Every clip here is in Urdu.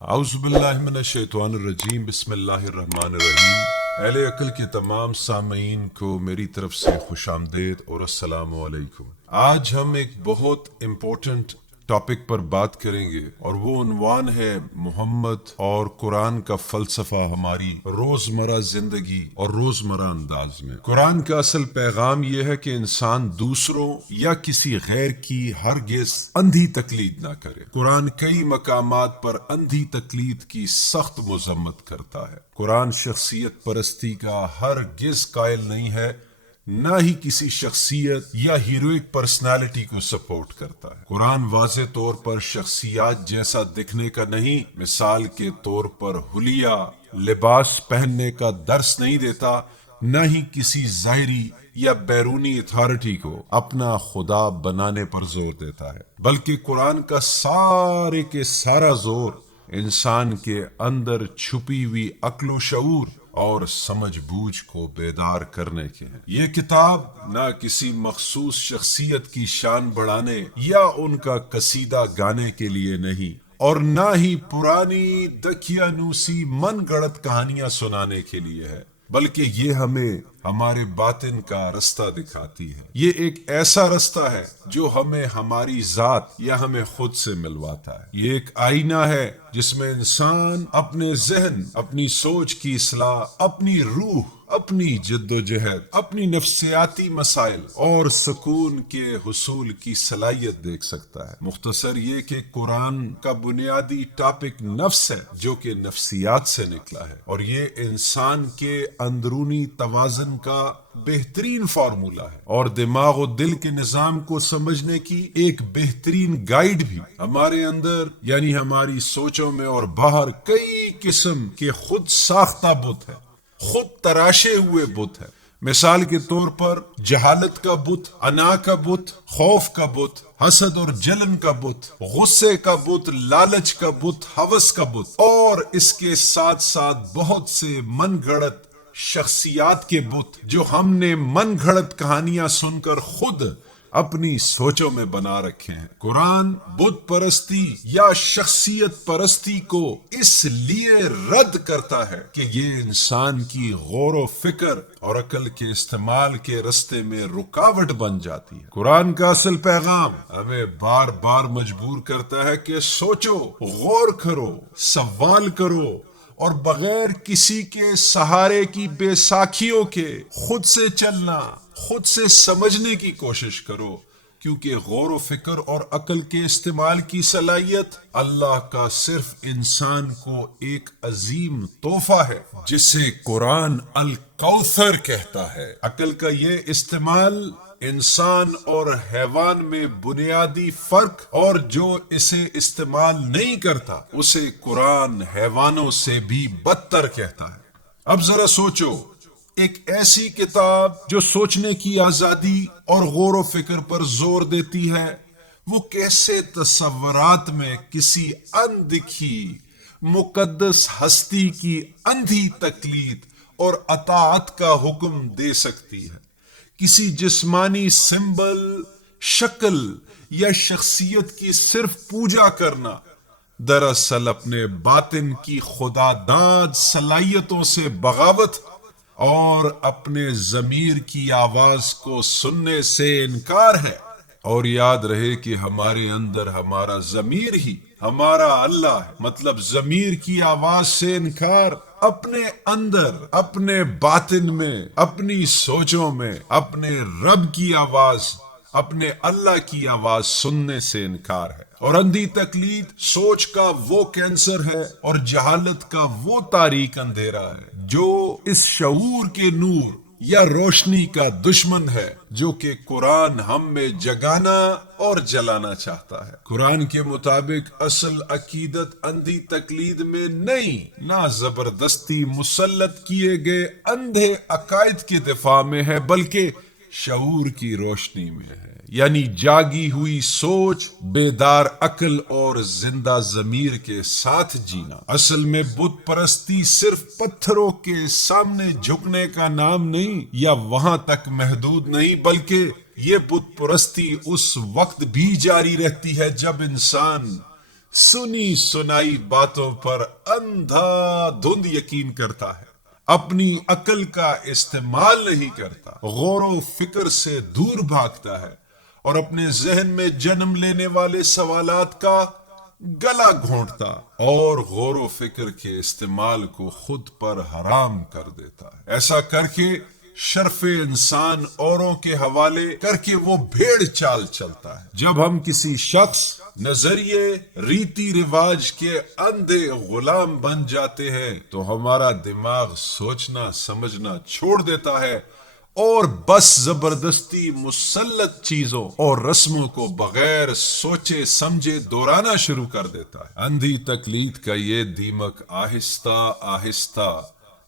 اعوذ باللہ من الشیطان الرجیم، بسم اللہ الرحمن الرحیم۔ اہل عقل کے تمام سامعین کو میری طرف سے خوش آمدید اور السلام علیکم۔ آج ہم ایک بہت امپورٹنٹ ٹاپک پر بات کریں گے اور وہ عنوان ہے محمد اور قرآن کا فلسفہ ہماری روزمرہ زندگی اور روزمرہ انداز میں۔ قرآن کا اصل پیغام یہ ہے کہ انسان دوسروں یا کسی غیر کی ہرگز اندھی تقلید نہ کرے۔ قرآن کئی مقامات پر اندھی تقلید کی سخت مذمت کرتا ہے۔ قرآن شخصیت پرستی کا ہرگز قائل نہیں ہے، نہ ہی کسی شخصیت یا ہیروئک پرسنالٹی کو سپورٹ کرتا ہے۔ قرآن واضح طور پر شخصیات جیسا دکھنے کا نہیں، مثال کے طور پر حلیہ لباس پہننے کا درس نہیں دیتا، نہ ہی کسی ظاہری یا بیرونی اتھارٹی کو اپنا خدا بنانے پر زور دیتا ہے، بلکہ قرآن کا سارے کے سارا زور انسان کے اندر چھپی ہوئی عقل و شعور اور سمجھ بوجھ کو بیدار کرنے کے ہیں۔ یہ کتاب نہ کسی مخصوص شخصیت کی شان بڑھانے یا ان کا قصیدہ گانے کے لیے نہیں، اور نہ ہی پرانی دکیانوسی من گڑت کہانیاں سنانے کے لیے ہے، بلکہ یہ ہمیں ہمارے باطن کا رستہ دکھاتی ہے۔ یہ ایک ایسا رستہ ہے جو ہمیں ہماری ذات یا ہمیں خود سے ملواتا ہے۔ یہ ایک آئینہ ہے جس میں انسان اپنے ذہن، اپنی سوچ کی اصلاح، اپنی روح، اپنی جد و جہد، اپنی نفسیاتی مسائل اور سکون کے حصول کی صلاحیت دیکھ سکتا ہے۔ مختصر یہ کہ قرآن کا بنیادی ٹاپک نفس ہے، جو کہ نفسیات سے نکلا ہے، اور یہ انسان کے اندرونی توازن کا بہترین فارمولہ ہے اور دماغ و دل کے نظام کو سمجھنے کی ایک بہترین گائیڈ بھی۔ ہمارے اندر یعنی ہماری سوچوں میں اور باہر کئی قسم کے خود ساختہ بت ہیں، خود تراشے ہوئے بت ہیں۔ مثال کے طور پر جہالت کا بت، انا کا بت، خوف کا بت، حسد اور جلن کا بت، غصے کا بت، لالچ کا بت، ہوس کا بت، اور اس کے ساتھ ساتھ بہت سے من گھڑت شخصیات کے بت جو ہم نے من گھڑت کہانیاں سن کر خود اپنی سوچوں میں بنا رکھے ہیں۔ قرآن بت پرستی یا شخصیت پرستی کو اس لیے رد کرتا ہے کہ یہ انسان کی غور و فکر اور عقل کے استعمال کے رستے میں رکاوٹ بن جاتی ہے۔ قرآن کا اصل پیغام ہمیں بار بار مجبور کرتا ہے کہ سوچو، غور کرو، سوال کرو، اور بغیر کسی کے سہارے کی بے ساکھیوں کے خود سے چلنا، خود سے سمجھنے کی کوشش کرو، کیونکہ غور و فکر اور عقل کے استعمال کی صلاحیت اللہ کا صرف انسان کو ایک عظیم تحفہ ہے، جسے قرآن الکوثر کہتا ہے۔ عقل کا یہ استعمال انسان اور حیوان میں بنیادی فرق، اور جو اسے استعمال نہیں کرتا اسے قرآن حیوانوں سے بھی بدتر کہتا ہے۔ اب ذرا سوچو، ایک ایسی کتاب جو سوچنے کی آزادی اور غور و فکر پر زور دیتی ہے، وہ کیسے تصورات میں کسی اندکھی مقدس ہستی کی اندھی تقلید اور اطاعت کا حکم دے سکتی ہے؟ کسی جسمانی سمبل، شکل یا شخصیت کی صرف پوجا کرنا دراصل اپنے باطن کی خدا داد صلاحیتوں سے بغاوت اور اپنے ضمیر کی آواز کو سننے سے انکار ہے۔ اور یاد رہے کہ ہمارے اندر ہمارا ضمیر ہی ہمارا اللہ ہے، مطلب ضمیر کی آواز سے انکار اپنے اندر، اپنے باطن میں، اپنی سوچوں میں اپنے رب کی آواز، اپنے اللہ کی آواز سننے سے انکار ہے۔ اور اندھی تقلید سوچ کا وہ کینسر ہے اور جہالت کا وہ تاریک اندھیرا ہے جو اس شعور کے نور یا روشنی کا دشمن ہے جو کہ قرآن ہم میں جگانا اور جلانا چاہتا ہے۔ قرآن کے مطابق اصل عقیدت اندھی تقلید میں نہیں، نہ زبردستی مسلط کیے گئے اندھے عقائد کے دفاع میں ہے، بلکہ شعور کی روشنی میں ہے، یعنی جاگی ہوئی سوچ، بیدار عقل اور زندہ ضمیر کے ساتھ جینا۔ اصل میں بت پرستی صرف پتھروں کے سامنے جھکنے کا نام نہیں یا وہاں تک محدود نہیں، بلکہ یہ بت پرستی اس وقت بھی جاری رہتی ہے جب انسان سنی سنائی باتوں پر اندھا دھند یقین کرتا ہے، اپنی عقل کا استعمال نہیں کرتا، غور و فکر سے دور بھاگتا ہے اور اپنے ذہن میں جنم لینے والے سوالات کا گلا گھونٹتا اور غور و فکر کے استعمال کو خود پر حرام کر دیتا ہے۔ ایسا کر کے شرف انسان اوروں کے حوالے کر کے وہ بھیڑ چال چلتا ہے۔ جب ہم کسی شخص، نظریے، ریتی رواج کے اندھے غلام بن جاتے ہیں تو ہمارا دماغ سوچنا سمجھنا چھوڑ دیتا ہے اور بس زبردستی مسلط چیزوں اور رسموں کو بغیر سوچے سمجھے دہرانا شروع کر دیتا ہے۔ اندھی تقلید کا یہ دیمک آہستہ آہستہ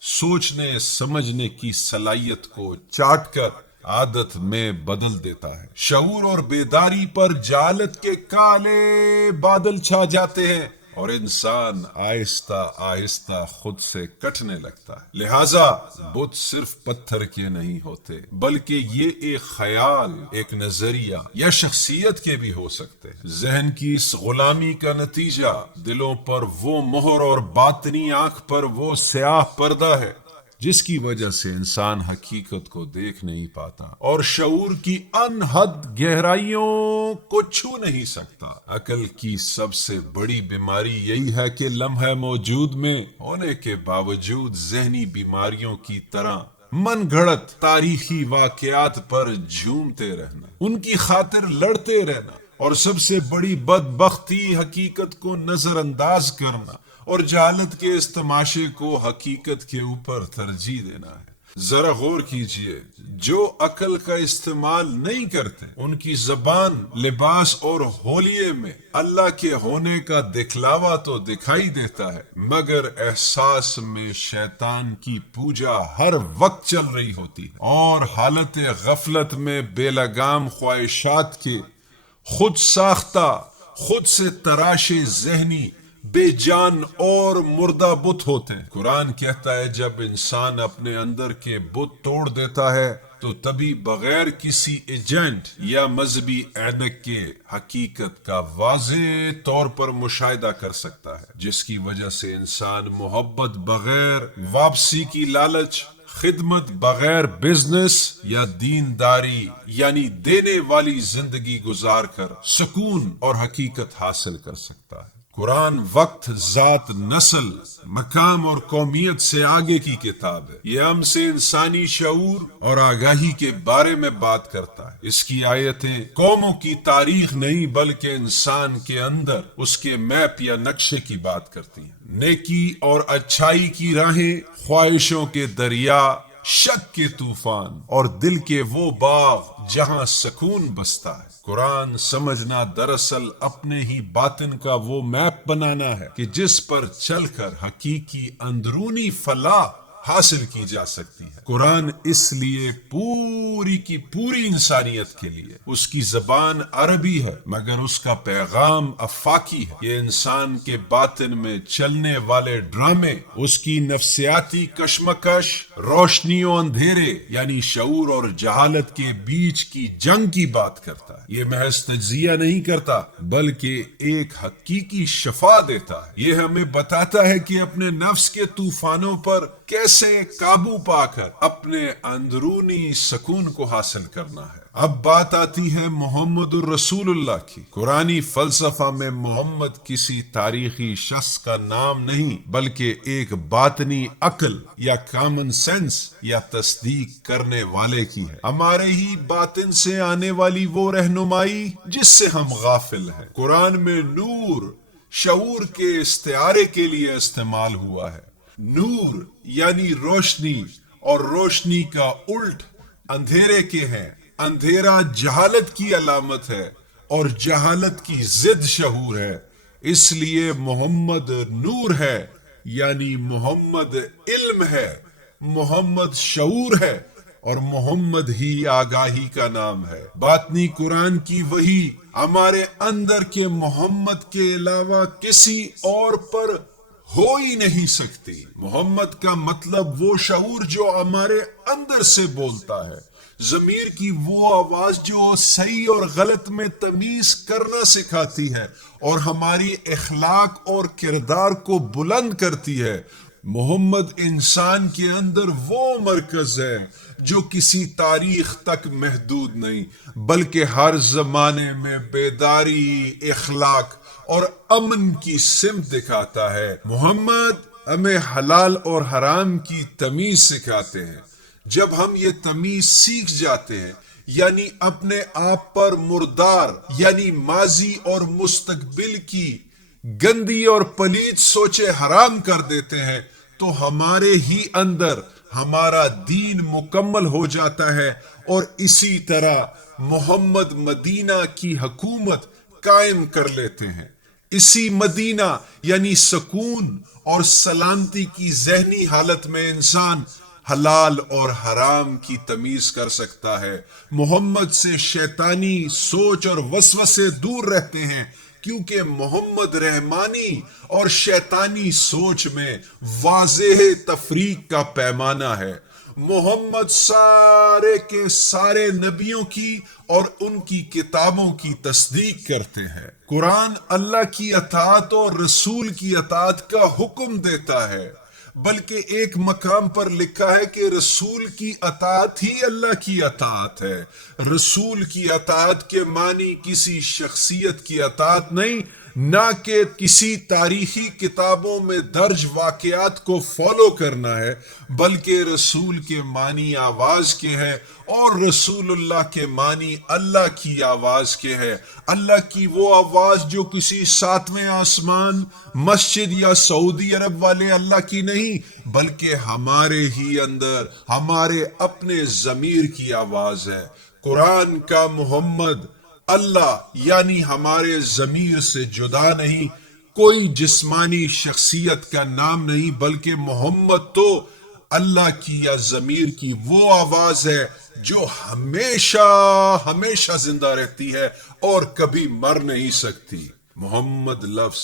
سوچنے سمجھنے کی صلاحیت کو چاٹ کر عادت میں بدل دیتا ہے۔ شعور اور بیداری پر جہالت کے کالے بادل چھا جاتے ہیں اور انسان آہستہ آہستہ خود سے کٹنے لگتا ہے۔ لہٰذا بت صرف پتھر کے نہیں ہوتے، بلکہ یہ ایک خیال، ایک نظریہ یا شخصیت کے بھی ہو سکتے ہیں۔ ذہن کی اس غلامی کا نتیجہ دلوں پر وہ مہر اور باطنی آنکھ پر وہ سیاہ پردہ ہے جس کی وجہ سے انسان حقیقت کو دیکھ نہیں پاتا اور شعور کی انحد گہرائیوں کو چھو نہیں سکتا۔ عقل کی سب سے بڑی بیماری یہی ہے کہ لمحہ موجود میں ہونے کے باوجود ذہنی بیماریوں کی طرح من گھڑت تاریخی واقعات پر جھومتے رہنا، ان کی خاطر لڑتے رہنا اور سب سے بڑی بدبختی حقیقت کو نظر انداز کرنا اور جہالت کے اس تماشے کو حقیقت کے اوپر ترجیح دینا ہے۔ ذرا غور کیجئے، جو عقل کا استعمال نہیں کرتے ان کی زبان، لباس اور حولیے میں اللہ کے ہونے کا دکھلاوا تو دکھائی دیتا ہے، مگر احساس میں شیطان کی پوجا ہر وقت چل رہی ہوتی ہے اور حالت غفلت میں بے لگام خواہشات کے خود ساختہ، خود سے تراشے ذہنی بے جان اور مردہ بت ہوتے ہیں۔ قرآن کہتا ہے جب انسان اپنے اندر کے بت توڑ دیتا ہے تو تبھی بغیر کسی ایجنٹ یا مذہبی اینک کے حقیقت کا واضح طور پر مشاہدہ کر سکتا ہے، جس کی وجہ سے انسان محبت بغیر واپسی کی لالچ، خدمت بغیر بزنس یا دینداری یعنی دینے والی زندگی گزار کر سکون اور حقیقت حاصل کر سکتا ہے۔ قرآن وقت، ذات، نسل، مقام اور قومیت سے آگے کی کتاب ہے۔ یہ ہم سے انسانی شعور اور آگاہی کے بارے میں بات کرتا ہے۔ اس کی آیتیں قوموں کی تاریخ نہیں بلکہ انسان کے اندر اس کے میپ یا نقشے کی بات کرتی ہیں۔ نیکی اور اچھائی کی راہیں، خواہشوں کے دریا، شک کے طوفان اور دل کے وہ باغ جہاں سکون بستا ہے۔ قرآن سمجھنا دراصل اپنے ہی باطن کا وہ میپ بنانا ہے کہ جس پر چل کر حقیقی اندرونی فلاح حاصل کی جا سکتی ہے۔ قرآن اس لیے پوری کی پوری انسانیت کے لیے، اس کی زبان عربی ہے مگر اس کا پیغام افاقی ہے۔ یہ انسان کے باطن میں چلنے والے ڈرامے، اس کی نفسیاتی کشمکش، روشنی و اندھیرے یعنی شعور اور جہالت کے بیچ کی جنگ کی بات کرتا ہے۔ یہ محض تجزیہ نہیں کرتا بلکہ ایک حقیقی شفا دیتا ہے۔ یہ ہمیں بتاتا ہے کہ اپنے نفس کے طوفانوں پر کیسے قابو پا کر اپنے اندرونی سکون کو حاصل کرنا ہے۔ اب بات آتی ہے محمد الرسول اللہ کی۔ قرآنی فلسفہ میں محمد کسی تاریخی شخص کا نام نہیں بلکہ ایک باطنی عقل یا کامن سینس یا تصدیق کرنے والے کی ہے، ہمارے ہی باطن سے آنے والی وہ رہنمائی جس سے ہم غافل ہیں۔ قرآن میں نور شعور کے استعارے کے لیے استعمال ہوا ہے۔ نور یعنی روشنی اور روشنی کا الٹ اندھیرے کے ہیں۔ اندھیرا جہالت کی علامت ہے اور جہالت کی ضد شعور ہے۔ اس لیے محمد نور ہے یعنی محمد علم ہے، محمد شعور ہے اور محمد ہی آگاہی کا نام ہے۔ باطنی قرآن کی وحی ہمارے اندر کے محمد کے علاوہ کسی اور پر ہو ہی نہیں سکتی۔ محمد کا مطلب وہ شعور جو ہمارے اندر سے بولتا ہے، ضمیر کی وہ آواز جو صحیح اور غلط میں تمیز کرنا سکھاتی ہے اور ہماری اخلاق اور کردار کو بلند کرتی ہے۔ محمد انسان کے اندر وہ مرکز ہے جو کسی تاریخ تک محدود نہیں بلکہ ہر زمانے میں بیداری، اخلاق اور امن کی سمت دکھاتا ہے۔ محمد ہمیں حلال اور حرام کی تمیز سکھاتے ہیں۔ جب ہم یہ تمیز سیکھ جاتے ہیں، یعنی اپنے آپ پر مردار یعنی ماضی اور مستقبل کی گندی اور پلید سوچے حرام کر دیتے ہیں، تو ہمارے ہی اندر ہمارا دین مکمل ہو جاتا ہے اور اسی طرح محمد مدینہ کی حکومت قائم کر لیتے ہیں۔ اسی مدینہ یعنی سکون اور سلامتی کی ذہنی حالت میں انسان حلال اور حرام کی تمیز کر سکتا ہے۔ محمد سے شیطانی سوچ اور وسوسے دور رہتے ہیں، کیونکہ محمد رحمانی اور شیطانی سوچ میں واضح تفریق کا پیمانہ ہے۔ محمد سارے کے سارے نبیوں کی اور ان کی کتابوں کی تصدیق کرتے ہیں۔ قرآن اللہ کی اطاعت اور رسول کی اطاعت کا حکم دیتا ہے، بلکہ ایک مقام پر لکھا ہے کہ رسول کی اطاعت ہی اللہ کی اطاعت ہے۔ رسول کی اطاعت کے معنی کسی شخصیت کی اطاعت نہیں، نہ کہ کسی تاریخی کتابوں میں درج واقعات کو فالو کرنا ہے، بلکہ رسول کے معنی آواز کے ہیں اور رسول اللہ کے معنی اللہ کی آواز کے ہے۔ اللہ کی وہ آواز جو کسی ساتویں آسمان، مسجد یا سعودی عرب والے اللہ کی نہیں، بلکہ ہمارے ہی اندر ہمارے اپنے ضمیر کی آواز ہے۔ قرآن کا محمد اللہ یعنی ہمارے ضمیر سے جدا نہیں، کوئی جسمانی شخصیت کا نام نہیں، بلکہ محمد تو اللہ کی یا ضمیر کی وہ آواز ہے جو ہمیشہ ہمیشہ زندہ رہتی ہے اور کبھی مر نہیں سکتی۔ محمد لفظ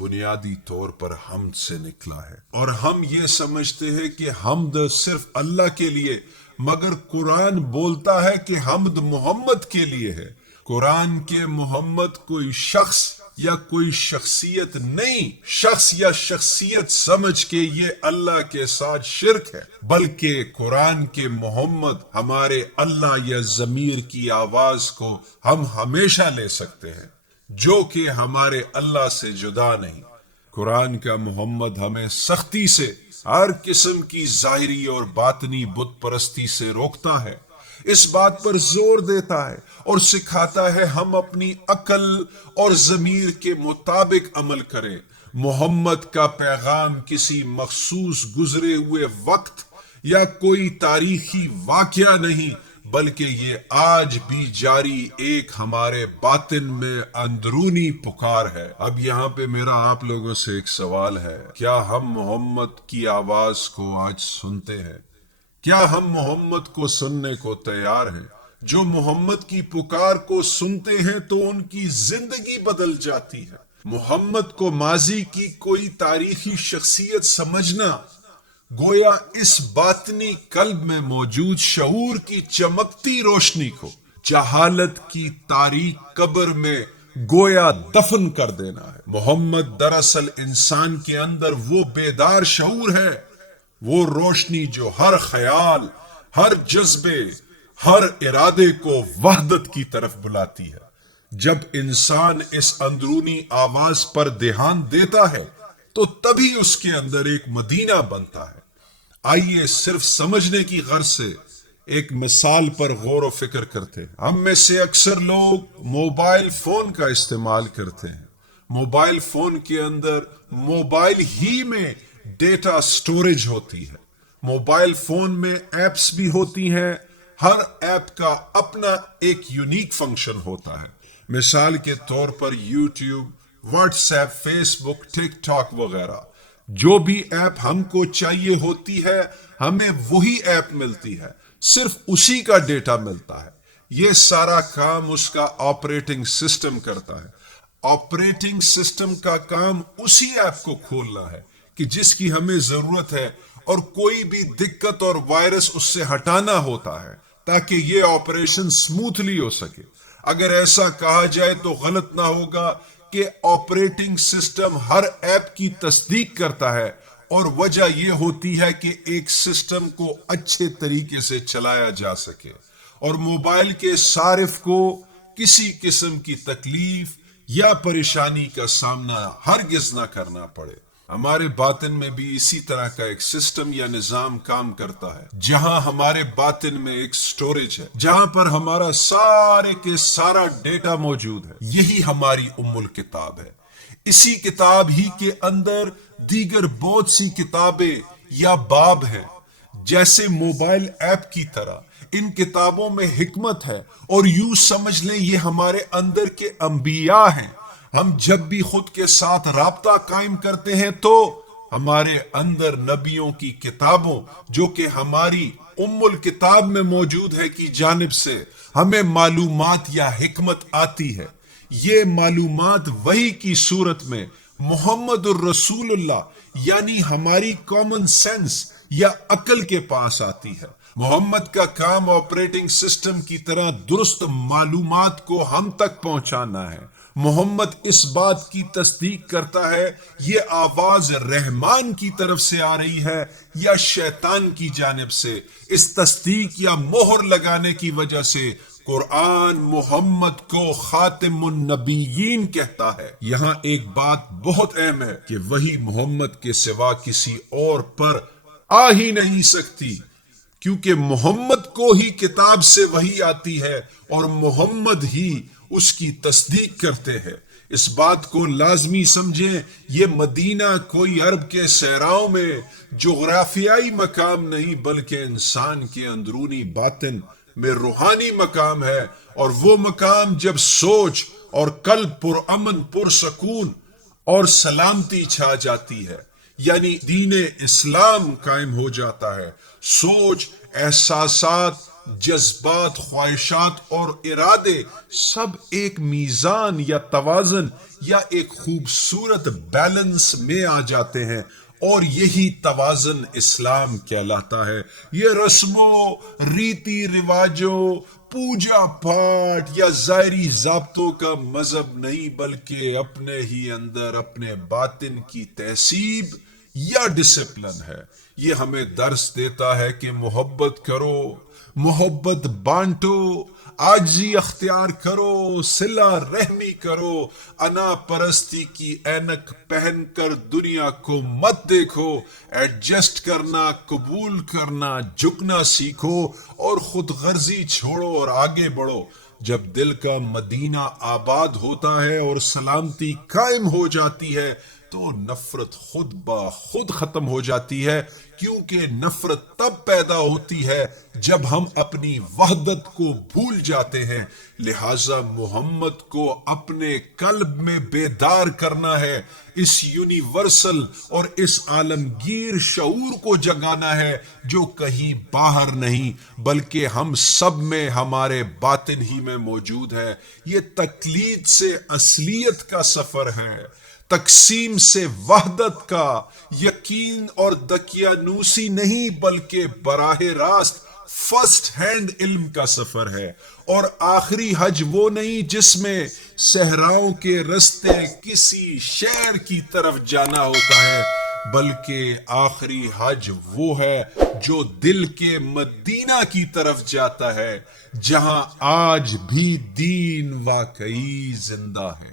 بنیادی طور پر حمد سے نکلا ہے، اور ہم یہ سمجھتے ہیں کہ حمد صرف اللہ کے لیے، مگر قرآن بولتا ہے کہ حمد محمد کے لیے ہے۔ قرآن کے محمد کوئی شخص یا کوئی شخصیت نہیں، شخص یا شخصیت سمجھ کے یہ اللہ کے ساتھ شرک ہے، بلکہ قرآن کے محمد ہمارے اللہ یا ضمیر کی آواز کو ہم ہمیشہ لے سکتے ہیں، جو کہ ہمارے اللہ سے جدا نہیں۔ قرآن کا محمد ہمیں سختی سے ہر قسم کی ظاہری اور باطنی بت پرستی سے روکتا ہے، اس بات پر زور دیتا ہے اور سکھاتا ہے ہم اپنی عقل اور ضمیر کے مطابق عمل کریں۔ محمد کا پیغام کسی مخصوص گزرے ہوئے وقت یا کوئی تاریخی واقعہ نہیں، بلکہ یہ آج بھی جاری ایک ہمارے باطن میں اندرونی پکار ہے۔ اب یہاں پہ میرا آپ لوگوں سے ایک سوال ہے، کیا ہم محمد کی آواز کو آج سنتے ہیں؟ کیا ہم محمد کو سننے کو تیار ہیں؟ جو محمد کی پکار کو سنتے ہیں تو ان کی زندگی بدل جاتی ہے۔ محمد کو ماضی کی کوئی تاریخی شخصیت سمجھنا گویا اس باطنی قلب میں موجود شعور کی چمکتی روشنی کو جہالت کی تاریک قبر میں گویا دفن کر دینا ہے۔ محمد دراصل انسان کے اندر وہ بیدار شعور ہے، وہ روشنی جو ہر خیال، ہر جذبے، ہر ارادے کو وحدت کی طرف بلاتی ہے۔ جب انسان اس اندرونی آواز پر دھیان دیتا ہے تو تبھی اس کے اندر ایک مدینہ بنتا ہے۔ آئیے صرف سمجھنے کی غرض سے ایک مثال پر غور و فکر کرتے ہیں۔ ہم میں سے اکثر لوگ موبائل فون کا استعمال کرتے ہیں۔ موبائل فون کے اندر موبائل ہی میں ڈیٹا سٹوریج ہوتی ہے۔ موبائل فون میں ایپس بھی ہوتی ہیں، ہر ایپ کا اپنا ایک یونیک فنکشن ہوتا ہے۔ مثال کے طور پر یوٹیوب، واٹس ایپ، فیس بک، ٹک ٹاک وغیرہ، جو بھی ایپ ہم کو چاہیے ہوتی ہے ہمیں وہی ایپ ملتی ہے، صرف اسی کا ڈیٹا ملتا ہے۔ یہ سارا کام اس کا آپریٹنگ سسٹم کرتا ہے۔ آپریٹنگ سسٹم کا کام اسی ایپ کو کھولنا ہے کہ جس کی ہمیں ضرورت ہے، اور کوئی بھی دقت اور وائرس اس سے ہٹانا ہوتا ہے۔ تاکہ یہ آپریشن سموتھلی ہو سکے. اگر ایسا کہا جائے تو غلط نہ ہوگا کہ آپریٹنگ سسٹم ہر ایپ کی تصدیق کرتا ہے، اور وجہ یہ ہوتی ہے کہ ایک سسٹم کو اچھے طریقے سے چلایا جا سکے اور موبائل کے صارف کو کسی قسم کی تکلیف یا پریشانی کا سامنا ہرگز نہ کرنا پڑے. ہمارے باطن میں بھی اسی طرح کا ایک سسٹم یا نظام کام کرتا ہے، جہاں ہمارے باطن میں ایک سٹوریج ہے جہاں پر ہمارا سارے کے سارا ڈیٹا موجود ہے. یہی ہماری الکتاب ہے. اسی کتاب ہی کے اندر دیگر بہت سی کتابیں یا باب ہیں. جیسے موبائل ایپ کی طرح ان کتابوں میں حکمت ہے، اور یوں سمجھ لیں یہ ہمارے اندر کے انبیاء ہیں. ہم جب بھی خود کے ساتھ رابطہ قائم کرتے ہیں تو ہمارے اندر نبیوں کی کتابوں جو کہ ہماری الکتاب میں موجود ہے کی جانب سے ہمیں معلومات یا حکمت آتی ہے. یہ معلومات وحی کی صورت میں محمد الرسول اللہ یعنی ہماری کامن سینس یا عقل کے پاس آتی ہے. محمد کا کام آپریٹنگ سسٹم کی طرح درست معلومات کو ہم تک پہنچانا ہے. محمد اس بات کی تصدیق کرتا ہے یہ آواز رحمان کی طرف سے آ رہی ہے یا شیطان کی جانب سے. اس تصدیق یا مہر لگانے کی وجہ سے قرآن محمد کو خاتم النبیین کہتا ہے. یہاں ایک بات بہت اہم ہے کہ وہی محمد کے سوا کسی اور پر آ ہی نہیں سکتی، کیونکہ محمد کو ہی کتاب سے وحی آتی ہے اور محمد ہی اس کی تصدیق کرتے ہیں. اس بات کو لازمی سمجھیں، یہ مدینہ کوئی عرب کے صحراؤں میں جغرافیائی مقام نہیں بلکہ انسان کے اندرونی باطن میں روحانی مقام ہے. اور وہ مقام جب سوچ اور قلب پرامن پرسکون اور سلامتی چھا جاتی ہے یعنی دین اسلام قائم ہو جاتا ہے، سوچ، احساسات، جذبات، خواہشات اور ارادے سب ایک میزان یا توازن یا ایک خوبصورت بیلنس میں آ جاتے ہیں، اور یہی توازن اسلام کہلاتا ہے. یہ رسموں، ریتی رواجوں، پوجا پاٹ یا ظاہری ضابطوں کا مذہب نہیں بلکہ اپنے ہی اندر اپنے باطن کی تہذیب یا ڈسپلن ہے. یہ ہمیں درس دیتا ہے کہ محبت کرو، محبت بانٹو، عاجزی اختیار کرو، صلہ رحمی کرو، انا پرستی کی اینک پہن کر دنیا کو مت دیکھو، ایڈجسٹ کرنا، قبول کرنا، جھکنا سیکھو اور خود غرضی چھوڑو اور آگے بڑھو. جب دل کا مدینہ آباد ہوتا ہے اور سلامتی قائم ہو جاتی ہے تو نفرت خود بخود ختم ہو جاتی ہے، کیونکہ نفرت تب پیدا ہوتی ہے جب ہم اپنی وحدت کو بھول جاتے ہیں. لہذا محمد کو اپنے قلب میں بیدار کرنا ہے، اس یونیورسل اور اس عالمگیر شعور کو جگانا ہے جو کہیں باہر نہیں بلکہ ہم سب میں ہمارے باطن ہی میں موجود ہے. یہ تقلید سے اصلیت کا سفر ہے، تقسیم سے وحدت کا، یقین اور دقیانوسی نہیں بلکہ براہ راست فرسٹ ہینڈ علم کا سفر ہے. اور آخری حج وہ نہیں جس میں صحراؤں کے رستے کسی شہر کی طرف جانا ہوتا ہے، بلکہ آخری حج وہ ہے جو دل کے مدینہ کی طرف جاتا ہے جہاں آج بھی دین واقعی زندہ ہے.